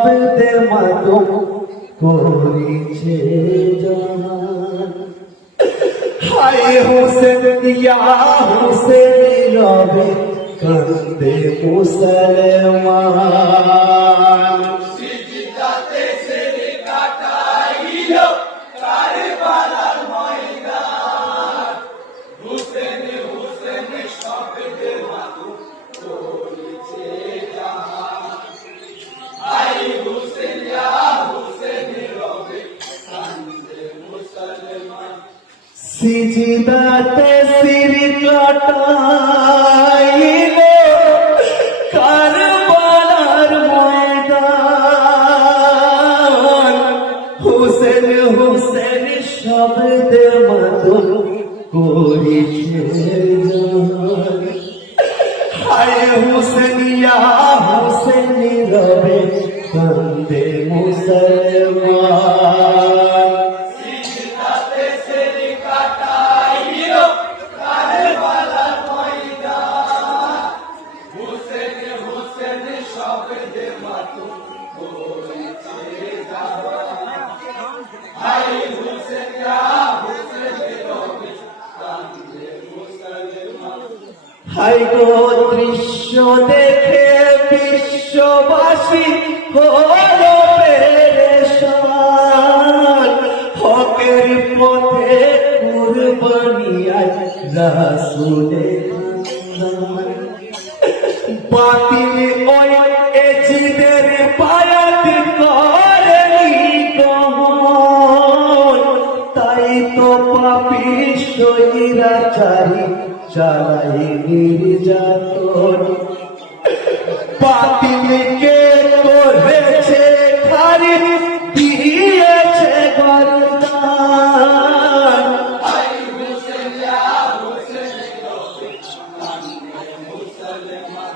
শব্দে মাতম করিছে জাহান। হায় হোসেন ইয়া হোসেন রবে কান্দে মুসলমান। সিজদাতে সির কাটাইলো কারবালার ময়দান। হুসেন হুসেন শব্দে মাতম করিছে জাহান। হায় হোসেন ইয়া হোসেন রবে কান্দে মুসলমান। সিজদাতে সির কাটাইলো কারবালার ময়দান। হোসেন হোসেন শব্দে মাতম করিছে জাহান। হায় হোসেন ইয়া হোসেন রবে কান্দে মুসলমান। সিজদাতে সির কাটাইলো কারবালার ময়দান। হুসেন হুসেন শব্দে মাতম করিছে জাহান। হায় হুসেন ইয়া হুসেন রবে কান্দে মুসলমান। হায় গো দৃশ্য দেখে বিশ্ববাসী হলো পেরেশান। হকের পথে কুরবানি আজ রাসূলের খানদান। বাতিল ওই এজিদের বায়াত করেনি গ্রহণ। তাই তো পাপী স্বৈরাচারী চালাই নির্যাতন। বাতিলকে করেছে খারি দিয়েছে গর্দান। হায় হুসেন ইয়া হুসেন রবে কান্দে মুসলমান।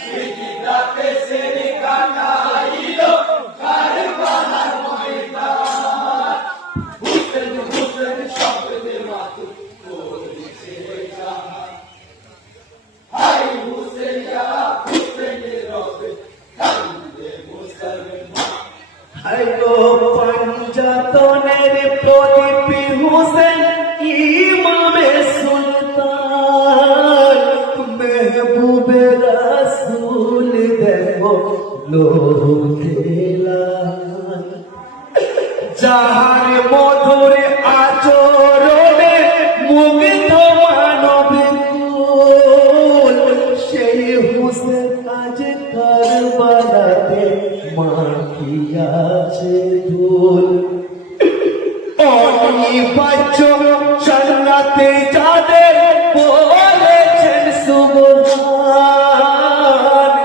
সিজদাতে সির কাটাইলো কারবালার ময়দান। হুসেন হুসেন শব্দে মাতম করিছে জাহান। হায় হুসেন ইয়া হুসেন রবে কান্দে মুসলমান। হায় গো পাঞ্জাতনের প্রদীপ হোসেন ইমামে সুলতান। মেহবুবে রাসূল দেখো লোহেলান। যাহার মধুর আচরণে মুগ্ধ মানব কুল। সেই হোসেন আজ কারবালাতে মাখিয়াছে ধুল। অনিবার্য জান্নাতে যাদের বলেছেন সুবহান।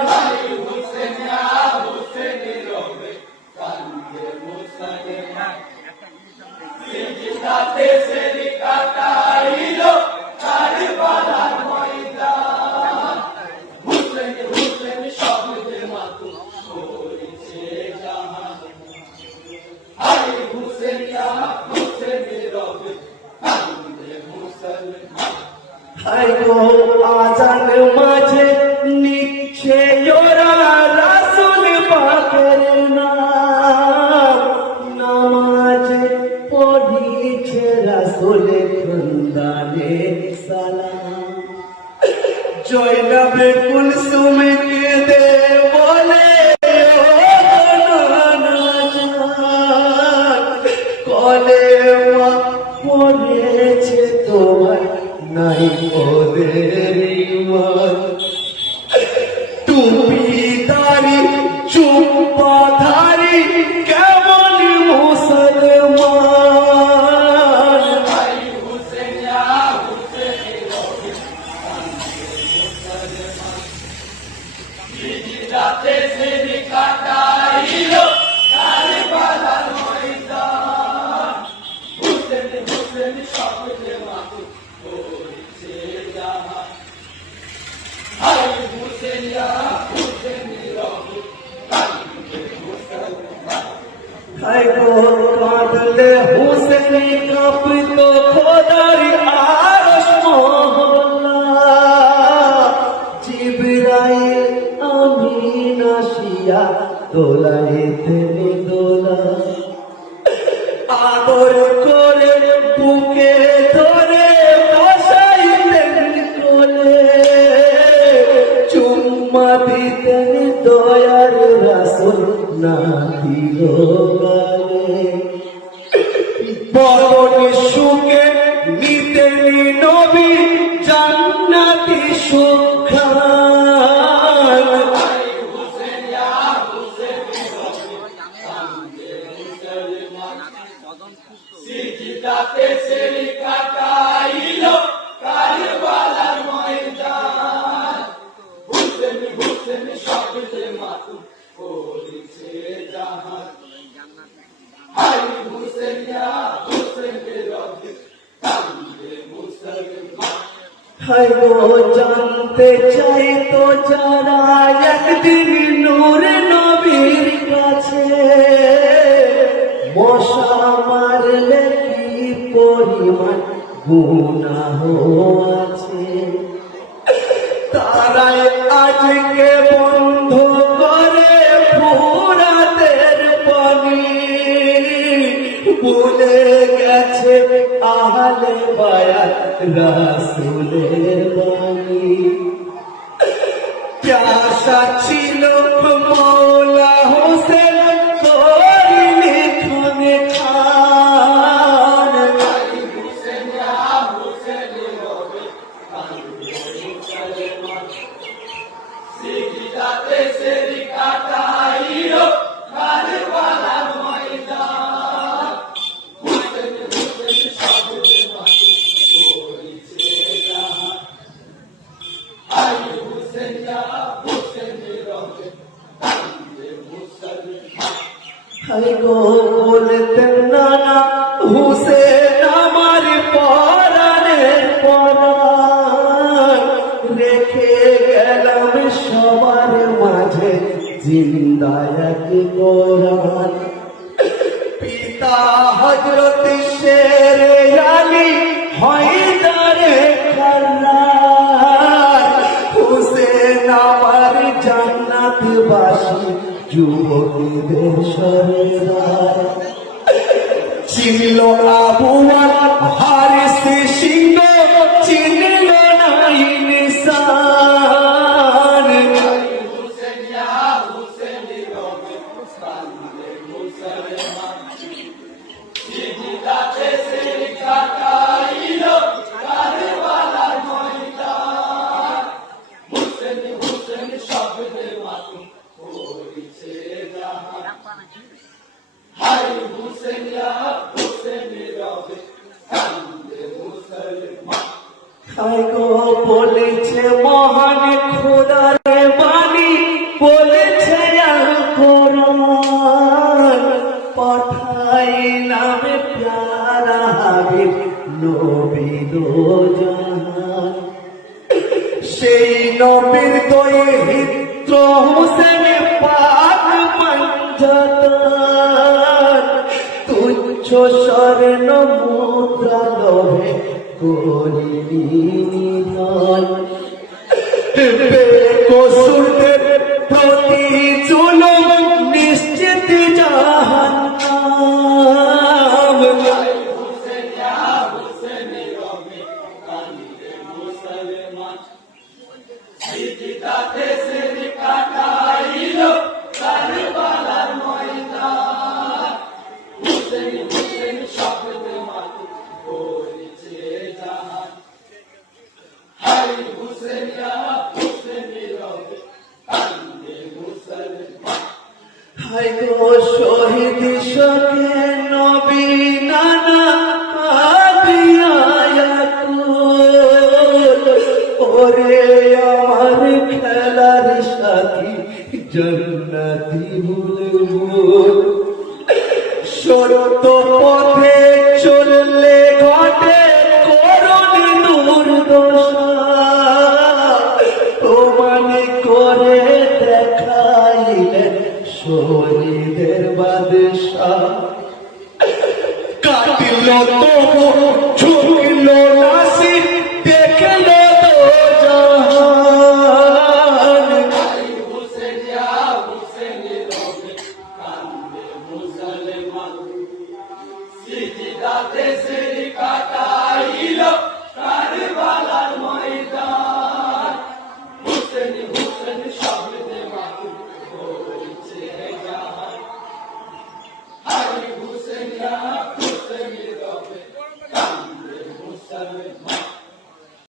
হায় হুসেন ইয়া হুসেন রবে কান্দে মুসলমান। সিজদাতে সির কাটাইলো কারবালার ময়দান। হুসেন হুসেন শব্দে মাতম করিছে জাহান। হায় হুসেন ইয়া হুসেন রবে কান্দে মুসলমান। হায় গো আজান মাঝে নিচ্ছে ওরা রাসূল পাকের নাম। নামাজে পড়িছে রাসূল খানদানে সালাম। জয়নবে কুলসুমকে দে বলে ও নানা জান। কলেমা পড়েছে তোমার নাই ওদের ঈমান। টুপিদারি চুম্পাধারী কেমন মুসলমান। হায় হুসেন ইয়া হুসেন রবে কান্দে মুসলমান। সিজদাতে সির কাটাইলো কারবালার ময়দান। হুসেন হুসেন শব্দে মাতম করিছে জাহান। হায় হুসেন ইয়া হুসেন রবে কান্দে মুসলমান। হায় গো কাঁদলে হোসেন কাঁপতো খোদার আরশ মহল্লা। জিবরাইল আমিন আসিয়া দোলাইতে দোলা আদর করে বুকে ধরে বসাইতেন কোলে চুম্মা দিতেন দয়ার রাসূল না দিল গালে বরণ সুখে নিতেন নবী জান্নাতি সুখান সিজদাতে সেরি কাটাইলো কারবালার ময়দান হুসেন হুসেন শব্দে মাতু করেছে জাহান হাই হুসেন ইয়া হুসেন রব্বি কান্দে মুসলমান হায় গো জানতে চাই তো যারা একদিন নূর নবীর কাছে মশা মারলে কি পরিমাণ গুনাহ আছে তারাই আজকে বন্ধ করে ফুরাতের পানি ভুলে গেছে আহলে বায়াত রাসূলের বাণী প্যাসা ছিল মৌলা হোসেন করিনি খানে খান হুসেন ইয়া হুসেন রব্বি কান্দে মুসলমান সিজদাতে সেরি কাটাইলো কারবালার ময়দান হুসেন হুসেন শব্দে মাতু করেছে জাহান হাই হুসেন ইয়া হুসেন রব্বি কান্দে মুসলমান হায় গো বলতেন নানা হুসেন আমার পরাণের পরাণ রেখে গেলাম সবার মাঝে জিন্দা এক কোরআন পিতা হযরত শেরে আলী হায়দারে কাররার হুসেন আমার জান্নাতবাসী যুবকদের সরদার ছিল আবু হারিস সিংহ চিনল নাই নিশান হুসেন ইয়া হুসেন রব্বি কান্দে মুসলমান সিজদাতে সেরি কাটাইলো কারবালার ময়দান হুসেন হুসেন শব্দে মাতু করেছে জাহান হাই হুসেন ইয়া হুসেন রব্বি কান্দে মুসলমান হায় গো বলেছে মহান খোদার বাণী বলেছে আল কোরআন পাঠাইলাম প্যারা হাবিব নবী দো জাহান সেই নবীর দৈহিত্র হোসেন পাক পঞ্জতন তুচ্ছ স্বর্ণ মুদ্রা লোভে করিনি নিধন বেকসুরদের প্রতি জুলুম নিশ্চিত জাহান্নাম হুসেন ইয়া হুসেন রব্বি কান্দে মুসলমান সিজদাতে সেরি কাটাইলো কারবালার ময়দান হুসেন হুসেন শব্দে মাতু করেছে জাহান হাই হুসেন ইয়া হুসেন রব্বি কান্দে মুসলমান হায় গো শহীদ শোকে নবী নানা আদিয়ায়াতুল ওরে আমার খেলার সাথী জান্নাতি বুলবুল সত্য পথে চললে ঘটে করুণ দুর্দশা প্রমাণ করে দেখাইলেন শহীদের বাদশা কাটিল তবু